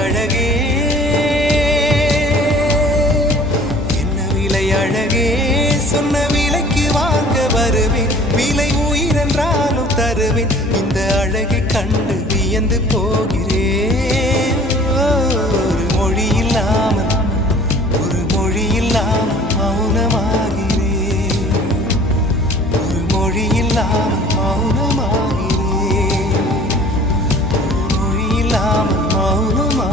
அழகே என்ன விலை அழகே சொன்ன விலைக்கு வாங்க வருவேன் விலை உயிரென்றாலும் தருவேன் இந்த அழகை கண்டு வியந்து போகிறேன் ஒரு மொழி இல்லாமல் மௌனமாகிறேன் ஒரு மொழி இல்லாமல் மௌனமாக